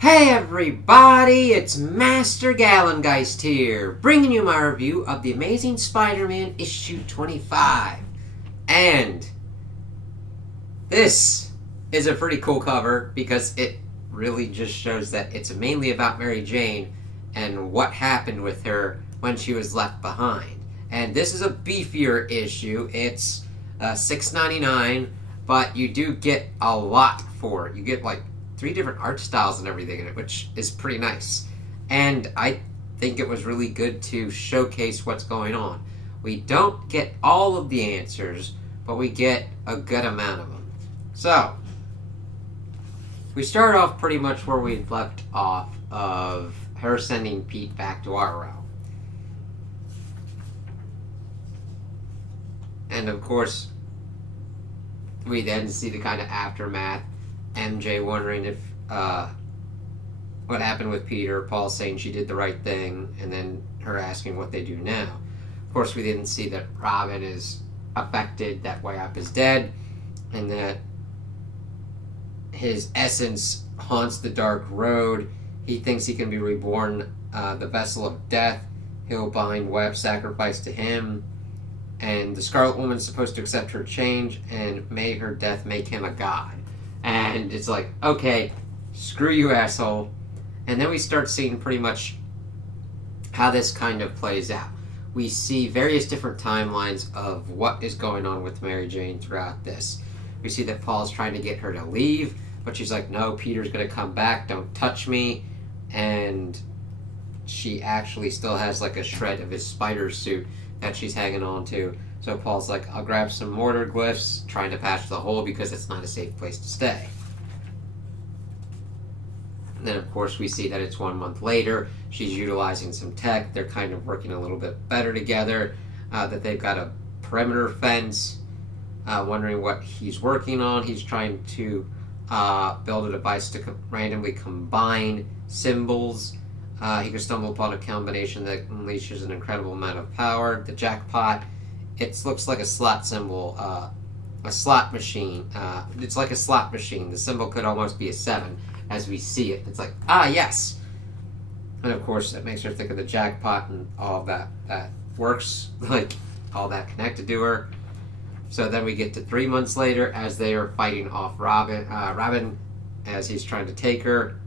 Hey everybody, it's Master Gallengeist here, bringing you my review of The Amazing Spider-Man issue 25. And this is a pretty cool cover because it really just shows that it's mainly about Mary Jane and what happened with her when she was left behind. And this is a beefier issue. It's $6.99, but you do get a lot for it. You get like 3 different art styles and everything in it, which is pretty nice. And I think it was really good to showcase what's going on. We don't get all of the answers, but we get a good amount of them. So, we start off pretty much where we left off of her sending Pete back to our realm. And of course, we then see the kind of aftermath. MJ wondering if what happened with Peter, Paul saying she did the right thing, and then her asking what they do now. Of course, we didn't see that Robin is affected, that Wyatt is dead, and that his essence haunts the dark road. He thinks he can be reborn, the vessel of death. He'll bind Webb's sacrifice to him, and the Scarlet Woman's supposed to accept her change, and may her death make him a god. And it's like, okay, screw you, asshole. And then we start seeing pretty much how this kind of plays out. We see various different timelines of what is going on with Mary Jane throughout this. We see that Paul's trying to get her to leave, but she's like, no, Peter's going to come back, don't touch me. And she actually still has like a shred of his spider suit that she's hanging on to. So Paul's like, I'll grab some mortar glyphs, trying to patch the hole because it's not a safe place to stay. And then, of course, we see that it's 1 month later. She's utilizing some tech. They're kind of working a little bit better together. That they've got a perimeter fence. Wondering what he's working on. He's trying to build a device to randomly combine symbols. He could stumble upon a combination that unleashes an incredible amount of power. The jackpot. It looks like a slot symbol, a slot machine. It's like a slot machine. The symbol could almost be a 7 as we see it. It's like, yes! And of course, it makes her think of the jackpot and all of that works, like all that connected to her. So then we get to 3 months later as they are fighting off Robin as he's trying to take her.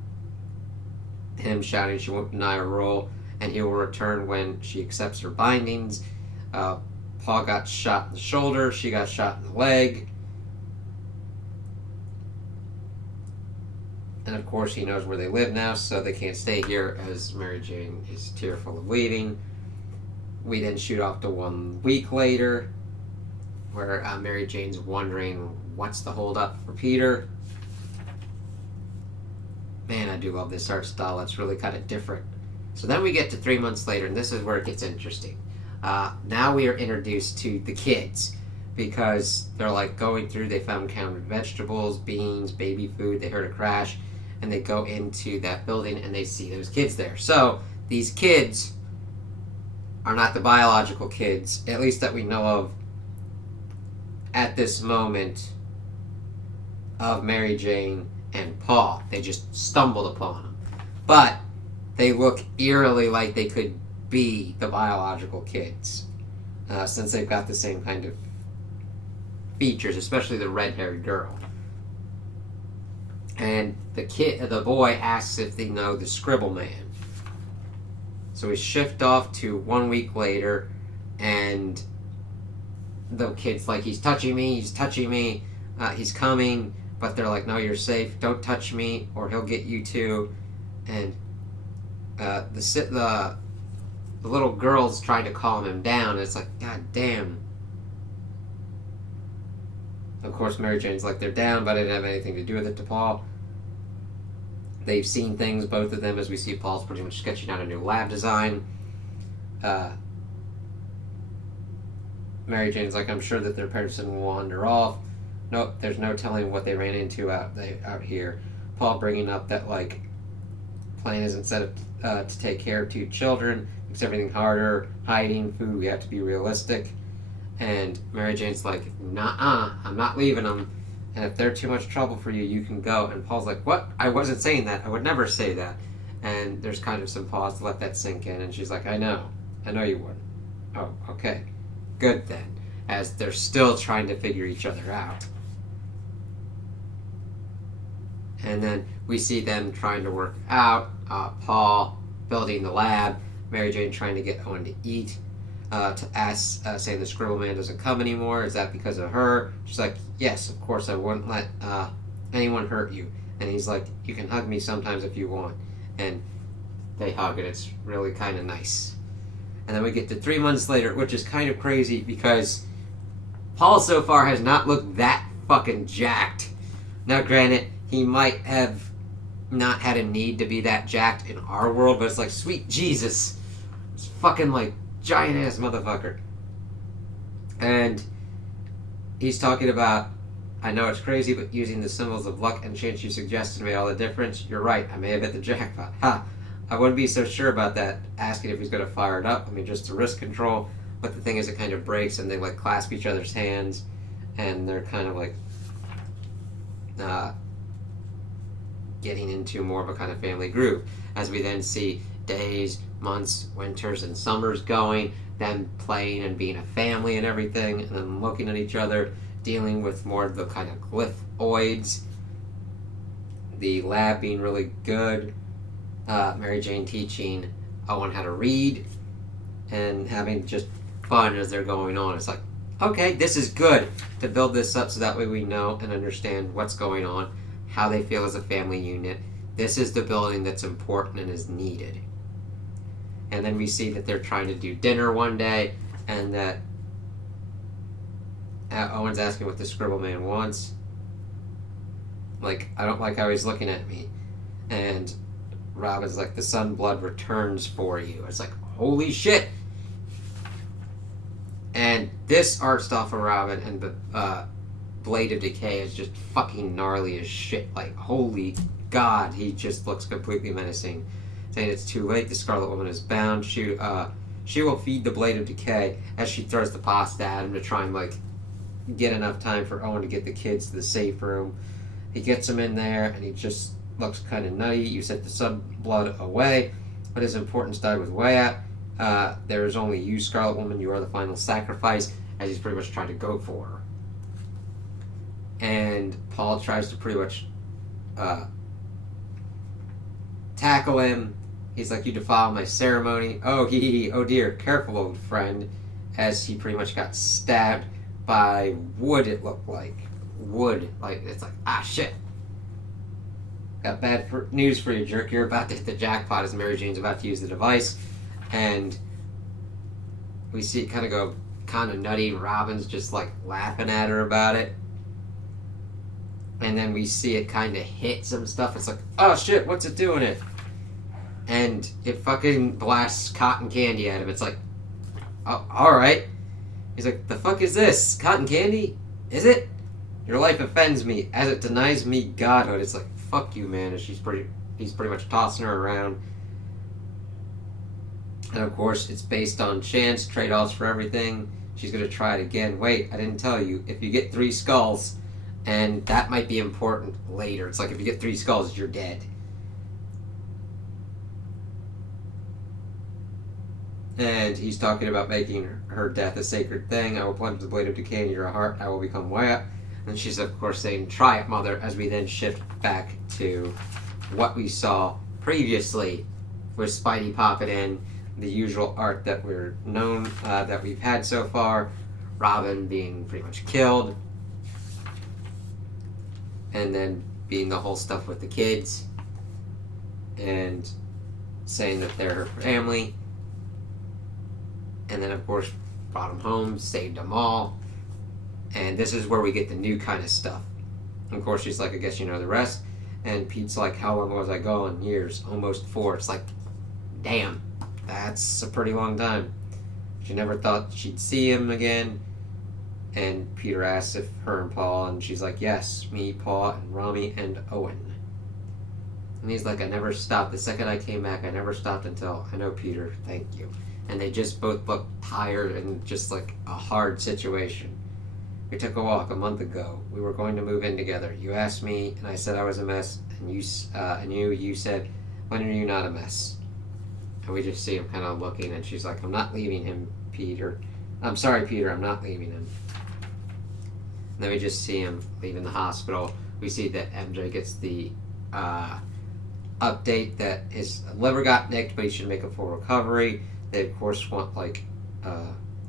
Him shouting she won't deny her role, and he will return when she accepts her bindings. Paul got shot in the shoulder, she got shot in the leg. And of course he knows where they live now, so they can't stay here as Mary Jane is tearful of leaving. We then shoot off to 1 week later, where Mary Jane's wondering what's the holdup for Peter. Man, I do love this art style. It's really kind of different. So then we get to 3 months later, and this is where it gets interesting. Now we are introduced to the kids, because they're like going through, they found counted vegetables, beans, baby food, they heard a crash, and they go into that building and they see those kids there. So these kids are not the biological kids, at least that we know of at this moment, of Mary Jane and Paul. They just stumbled upon them. But they look eerily like they could be the biological kids, since they've got the same kind of features, especially the red-haired girl. And the boy asks if they know the Scribble Man. So we shift off to 1 week later, and the kid's like, he's touching me, he's coming, but they're like, no, you're safe, don't touch me, or he'll get you too. And the little girl's trying to calm him down, and it's like, god damn. Of course, Mary Jane's like, they're down, but I didn't have anything to do with it to Paul. They've seen things, both of them, as we see Paul's pretty much sketching out a new lab design. Mary Jane's like, I'm sure that their person will wander off. Nope, there's no telling what they ran into out here. Paul bringing up that, like, plan isn't set up to take care of 2 children. Makes everything harder. Hiding food, we have to be realistic. And Mary Jane's like, nah, I'm not leaving them. And if they're too much trouble for you, you can go. And Paul's like, what? I wasn't saying that. I would never say that. And there's kind of some pause to let that sink in. And she's like, I know you wouldn't. Oh, okay. Good then. As they're still trying to figure each other out. And then we see them trying to work out. Paul building the lab. Mary Jane trying to get Owen to eat. To ask, saying the Scribble Man doesn't come anymore. Is that because of her? She's like, yes, of course, I wouldn't let anyone hurt you. And he's like, you can hug me sometimes if you want. And they hug, and it's really kind of nice. And then we get to 3 months later, which is kind of crazy because Paul so far has not looked that fucking jacked. Now, granted, he might have not had a need to be that jacked in our world, but it's like, sweet Jesus. It's fucking like giant ass motherfucker. And he's talking about, I know it's crazy, but using the symbols of luck and chance you suggested made all the difference. You're right, I may have hit the jackpot. Ha! I wouldn't be so sure about that, asking if he's going to fire it up. I mean, just to risk control. But the thing is, it kind of breaks, and they like clasp each other's hands, and they're kind of like getting into more of a kind of family group. As we then see days, months, winters, and summers going, them playing and being a family and everything, and then looking at each other, dealing with more of the kind of glyphoids, the lab being really good, Mary Jane teaching Owen how to read, and having just fun as they're going on. It's like, okay, this is good to build this up so that way we know and understand what's going on, how they feel as a family unit. This is the building that's important and is needed. And then we see that they're trying to do dinner one day, and that Owen's asking what the Scribble Man wants. Like, I don't like how he's looking at me. And Robin's like, the sun blood returns for you. It's like, holy shit! And this art style for Robin and the Blade of Decay is just fucking gnarly as shit. Like, holy god, he just looks completely menacing. Saying it's too late, the Scarlet Woman is bound. She will feed the Blade of Decay as she throws the pasta at him to try and, like, get enough time for Owen to get the kids to the safe room. He gets them in there, and he just looks kind of nutty. You set the sun-blood away, but his importance died with Wyatt. There is only you, Scarlet Woman. You are the final sacrifice, as he's pretty much trying to go for her. And Paul tries to pretty much tackle him. He's like, you defile my ceremony. Oh, oh dear, careful, old friend. As he pretty much got stabbed by wood, it looked like. Wood. Like, it's like, ah, shit. Got bad news for you, jerk. You're about to hit the jackpot as Mary Jane's about to use the device. And we see it kind of go kind of nutty. Robin's just, like, laughing at her about it. And then we see it kind of hit some stuff. It's like, oh, shit, what's it doing it? And it fucking blasts cotton candy at him. It's like, oh, alright. He's like, the fuck is this? Cotton candy? Is it? Your life offends me, as it denies me godhood. It's like, fuck you, man. And he's pretty much tossing her around. And of course, it's based on chance, trade-offs for everything. She's gonna try it again. Wait, I didn't tell you. If you get 3 skulls, and that might be important later. It's like, if you get 3 skulls, you're dead. And he's talking about making her death a sacred thing. I will plunge the Blade of Decay into your heart. I will become Wyatt. And she's, of course, saying, try it, mother, as we then shift back to what we saw previously with Spidey popping in, the usual art that we're known, that we've had so far, Robin being pretty much killed, and then being the whole stuff with the kids, and saying that they're her family, and then, of course, brought them home, saved them all. And this is where we get the new kind of stuff. And of course, she's like, I guess you know the rest. And Pete's like, how long was I gone? Years. Almost 4. It's like, damn. That's a pretty long time. She never thought she'd see him again. And Peter asks if her and Paul, and she's like, yes, me, Paul, and Rami, and Owen. And he's like, I never stopped. The second I came back, I never stopped until, I know, Peter, thank you. And they just both look tired and just like a hard situation. We took a walk a month ago. We were going to move in together. You asked me, and I said I was a mess. And you said, when are you not a mess? And we just see him kind of looking, and she's like, I'm not leaving him, Peter. I'm sorry, Peter, I'm not leaving him. And then we just see him leaving the hospital. We see that MJ gets the update that his liver got nicked, but he should make a full recovery. They, of course, want, like,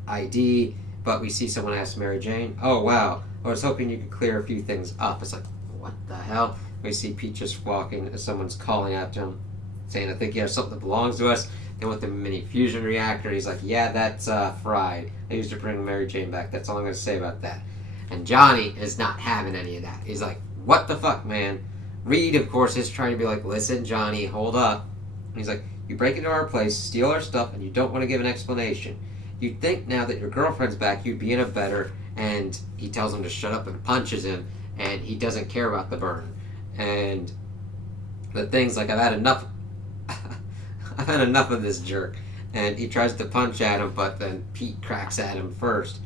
ID, but we see someone ask Mary Jane, oh, wow, I was hoping you could clear a few things up. It's like, what the hell? We see Pete just walking as someone's calling out to him, saying, I think you have something that belongs to us. They want the mini fusion reactor. He's like, yeah, that's fried. I used to bring Mary Jane back. That's all I'm going to say about that. And Johnny is not having any of that. He's like, what the fuck, man? Reed, of course, is trying to be like, listen, Johnny, hold up. And he's like, you break into our place, steal our stuff, and you don't want to give an explanation. You'd think now that your girlfriend's back, you'd be in a better, and he tells him to shut up and punches him, and he doesn't care about the burn. And the thing's like, I've had enough of this jerk. And he tries to punch at him, but then Pete cracks at him first.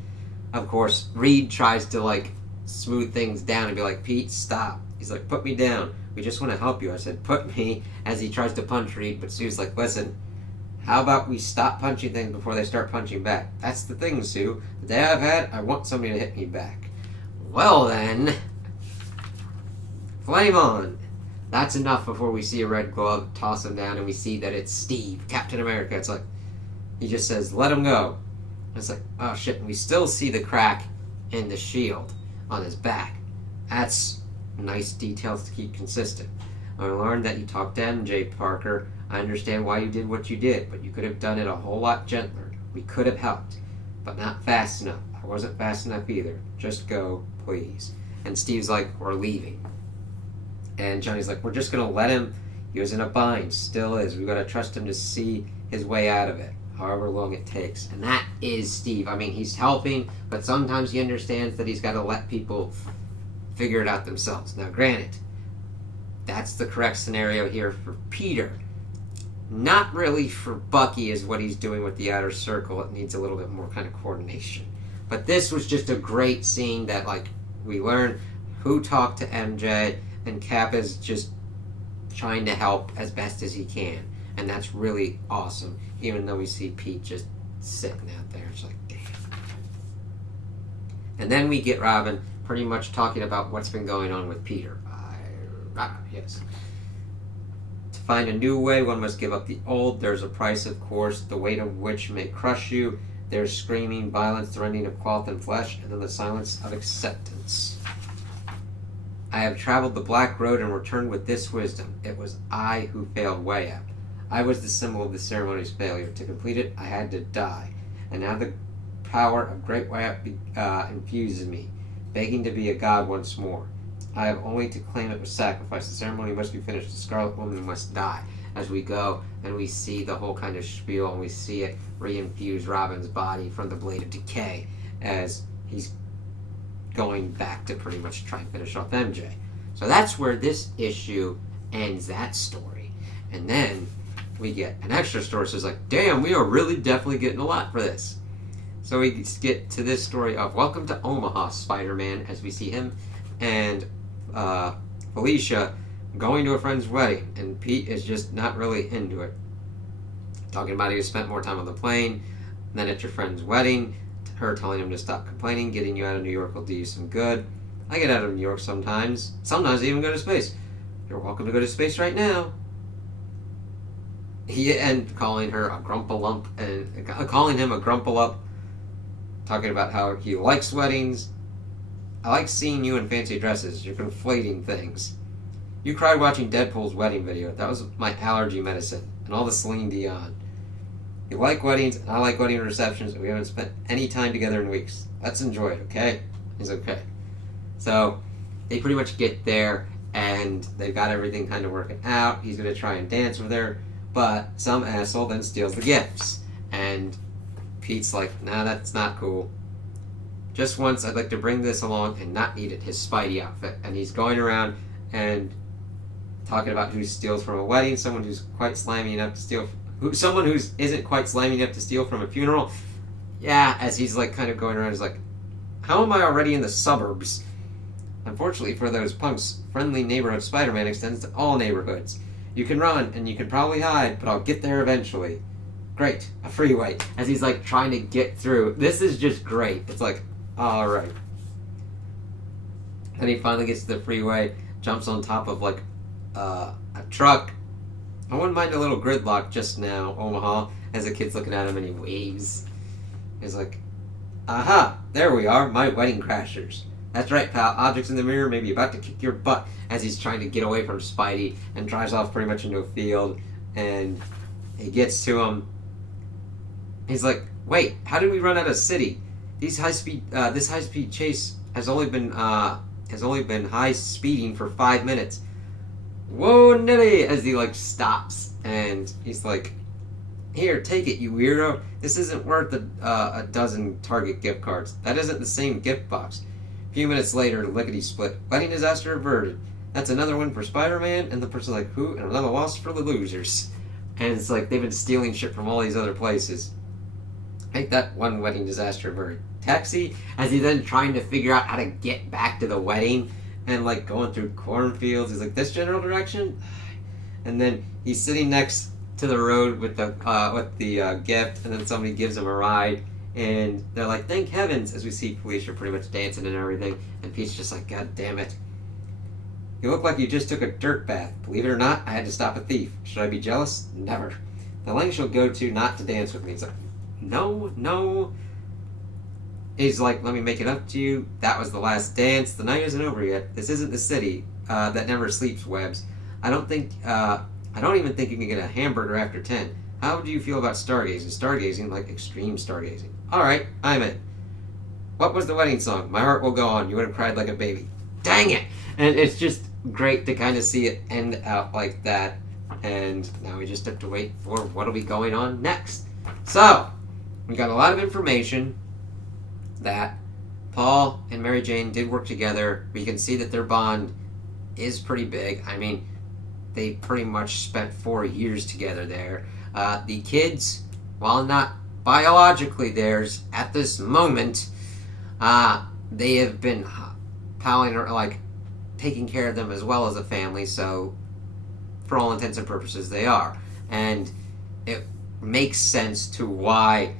Of course, Reed tries to, like, smooth things down and be like, Pete, stop. He's like, put me down. We just want to help you. I said, put me, as he tries to punch Reed, but Sue's like, listen, how about we stop punching things before they start punching back? That's the thing, Sue. The day I've had, I want somebody to hit me back. Well then, flame on. That's enough before we see a red glove, toss him down, and we see that it's Steve, Captain America. It's like, he just says, let him go. And it's like, oh shit, and we still see the crack in the shield on his back. That's nice details to keep consistent. I learned that you talked to MJ, Parker. I understand why you did what you did, but you could have done it a whole lot gentler. We could have helped, but not fast enough. I wasn't fast enough either. Just go, please. And Steve's like, we're leaving. And Johnny's like, we're just going to let him. He was in a bind, still is. We've got to trust him to see his way out of it, however long it takes. And that is Steve. I mean, he's helping, but sometimes he understands that he's got to let people figure it out themselves. Now, granted, that's the correct scenario here for Peter. Not really for Bucky is what he's doing with the outer circle. It needs a little bit more kind of coordination. But this was just a great scene that, like, we learned who talked to MJ, and Cap is just trying to help as best as he can. And that's really awesome, even though we see Pete just sitting out there. It's like, damn. And then we get Robin pretty much talking about what's been going on with Peter. Yes. To find a new way, one must give up the old. There's a price, of course, the weight of which may crush you. There's screaming, violence, the rending of cloth and flesh, and then the silence of acceptance. I have traveled the black road and returned with this wisdom. It was I who failed way up. I was the symbol of the ceremony's failure. To complete it, I had to die. And now the power of great way up infuses me, begging to be a god once more. I have only to claim it with sacrifice. The ceremony must be finished. The Scarlet Woman must die. As we go and we see the whole kind of spiel, and we see it reinfuse Robin's body from the Blade of Decay as he's going back to pretty much try and finish off MJ. So that's where this issue ends that story. And then we get an extra story. So it's like, damn, we are really definitely getting a lot for this. So we get to this story of Welcome to Omaha, Spider-Man, as we see him and Felicia going to a friend's wedding, and Pete is just not really into it. Talking about he spent more time on the plane than at your friend's wedding, her telling him to stop complaining, getting you out of New York will do you some good. I get out of New York sometimes. Sometimes I even go to space. You're welcome to go to space right now. And calling her a grumpalump, and calling him a grumpalump, talking about how he likes weddings. I like seeing you in fancy dresses. You're conflating things. You cried watching Deadpool's wedding video. That was my allergy medicine. And all the Celine Dion. You like weddings, and I like wedding receptions, and we haven't spent any time together in weeks. Let's enjoy it, okay? He's okay. So, they pretty much get there, and they've got everything kind of working out. He's going to try and dance with her, but some asshole then steals the gifts. And Pete's like, nah, that's not cool. Just once, I'd like to bring this along and not need it, his Spidey outfit. And he's going around and talking about who steals from a wedding, someone who's quite slimy enough to steal, someone who isn't quite slimy enough to steal from a funeral. Yeah, as he's like kind of going around, he's like, How am I already in the suburbs? Unfortunately for those punks, friendly neighborhood Spider-Man extends to all neighborhoods. You can run, and you can probably hide, but I'll get there eventually. Great, a freeway. As he's like trying to get through. This is just great. It's like, alright. Then he finally gets to the freeway, jumps on top of like a truck. I wouldn't mind a little gridlock just now, Omaha, as the kid's looking at him and he waves. He's like, aha, there we are, my wedding crashers. That's right, pal, objects in the mirror may be about to kick your butt, as he's trying to get away from Spidey and drives off pretty much into a field, and he gets to him. He's like, wait, how did we run out of city? This high-speed chase has only been high speeding for 5 minutes. Whoa, Nelly! As he like stops, and he's like, here, take it, you weirdo. This isn't worth a dozen Target gift cards. That isn't the same gift box. A few minutes later, lickety-split. Wedding disaster averted. That's another one for Spider-Man, and the person's like, who? And another loss for the losers. And it's like, they've been stealing shit from all these other places. Ain't that one wedding disaster averted. Taxi, as he's then trying to figure out how to get back to the wedding, and like going through cornfields. He's like, this general direction? And then he's sitting next to the road with the gift, and then somebody gives him a ride, and they're like, thank heavens, as we see Felicia pretty much dancing and everything, and Pete's just like, god damn it. You look like you just took a dirt bath. Believe it or not, I had to stop a thief. Should I be jealous? Never. The length she'll go to not to dance with me. He's like, no. He's like, let me make it up to you. That was the last dance. The night isn't over yet. This isn't the city that never sleeps, Webbs. I don't even think you can get a hamburger after 10. How do you feel about stargazing? Stargazing, like extreme stargazing. Alright, I'm in. What was the wedding song? My heart will go on. You would have cried like a baby. Dang it! And it's just great to kind of see it end out like that. And now we just have to wait for what'll be going on next. So, we got a lot of information that Paul and Mary Jane did work together. We can see that their bond is pretty big. I mean, they pretty much spent 4 years together there. The kids, while not biologically theirs at this moment, they have been palling or like taking care of them as well as a family. So, for all intents and purposes, they are, and it makes sense to why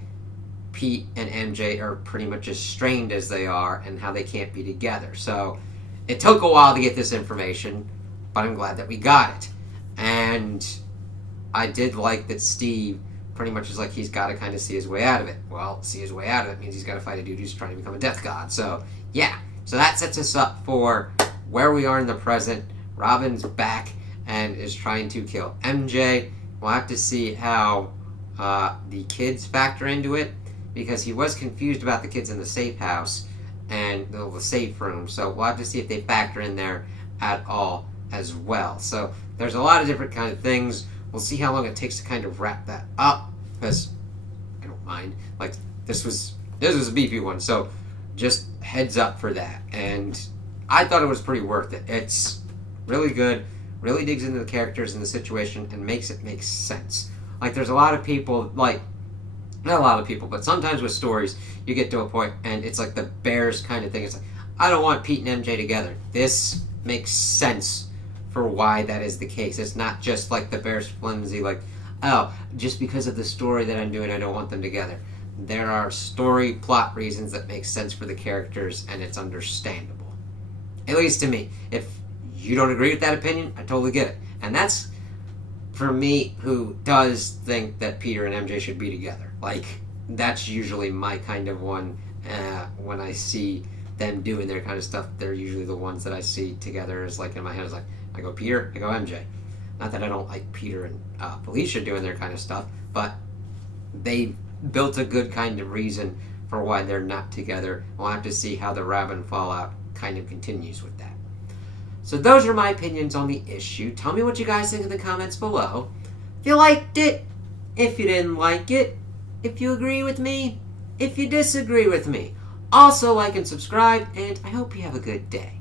Pete and MJ are pretty much as strained as they are and how they can't be together. So it took a while to get this information, but I'm glad that we got it. And I did like that Steve pretty much is like, he's got to kind of see his way out of it. Well, see his way out of it means he's got to fight a dude who's trying to become a death god. So yeah, so that sets us up for where we are in the present. Robin's back and is trying to kill MJ. We'll have to see how the kids factor into it, because he was confused about the kids in the safe house and the safe room. So we'll have to see if they factor in there at all as well. So there's a lot of different kind of things. We'll see how long it takes to kind of wrap that up, because I don't mind. Like, this was a beefy one, so just heads up for that. And I thought it was pretty worth it. It's really good, really digs into the characters and the situation and makes it make sense. Like, there's a lot of people, like, not a lot of people, but sometimes with stories, you get to a point and it's like the Bears kind of thing. It's like, I don't want Pete and MJ together. This makes sense for why that is the case. It's not just like the Bears flimsy, like, oh, just because of the story that I'm doing, I don't want them together. There are story plot reasons that make sense for the characters, and it's understandable. At least to me. If you don't agree with that opinion, I totally get it. And that's for me, who does think that Peter and MJ should be together. Like, that's usually my kind of one. When I see them doing their kind of stuff, they're usually the ones that I see together. Is like, in my head, it's like, I go Peter, I go MJ. Not that I don't like Peter and Felicia doing their kind of stuff, but they built a good kind of reason for why they're not together. We'll have to see how the Robin fallout kind of continues with that. So those are my opinions on the issue. Tell me what you guys think in the comments below. If you liked it, if you didn't like it, if you agree with me, if you disagree with me. Also like and subscribe, and I hope you have a good day.